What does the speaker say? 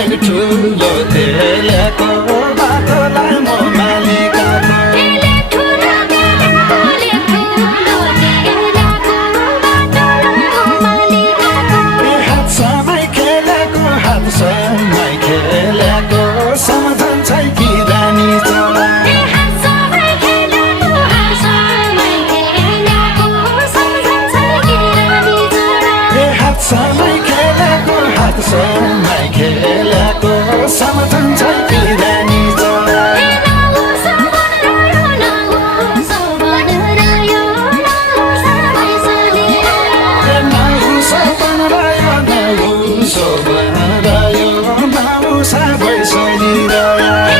मेघ ठुलो तेलेको बाटोलाई म मालिकाको हात समाई खेलेको हात समाई खेलेको सम्झन्छ कि रानी चोला समय खेलेको हात समय खेलेको सम्झन्छ कि रानी चोला सबै सलिरह्यो